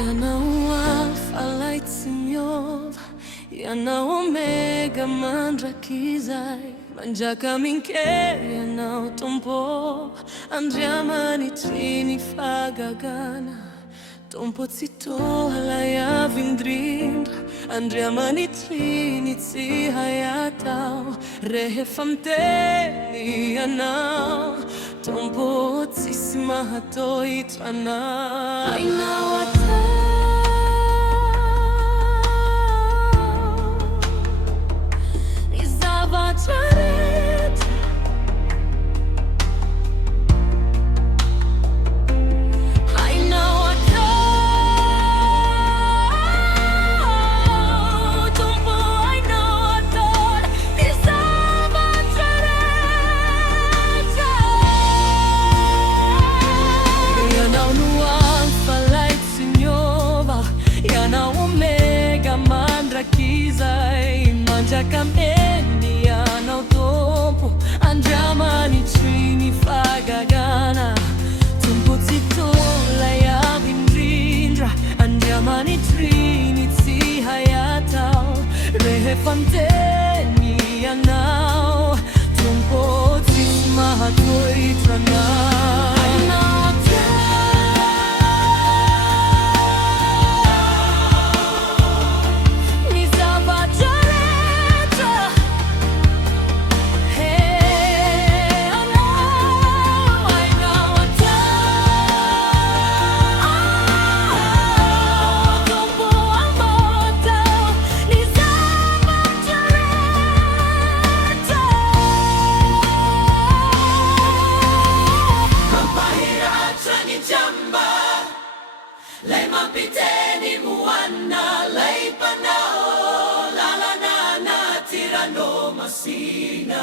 Ianao alfa laitsimyov, ianao omega mandrakizay, manjaka minkery ianao tompo, andriamanitry ny fagagana. Tompo tsy tohalay avy indrindra, andriamanitry ny tsy hay atao. Rehefa miteny ianao, tompo tsisy mahatohitra anao. Hainao atao ny zavatra rehetra, hainao atao tompo, hainao atao ny zavatra rehetra. Ianao no alfa laitsimyova, ianao omega mandrakizay, manjaka meny ianao tompo, andriamanitry ny fagagana. Tompo tsy tohalay avy indrindra, andriamanitry ny tsy hay atao. Rehefa miteny ianao, tompo tsisy mahatohitra anao. Hainao atao ny zavatra rehetra, hainao atao tompo, hainao atao ny zavatra rehetra. Mampahiratra ny jamba, lay mampiteny moana, lay panao lalana anaty ranomasina.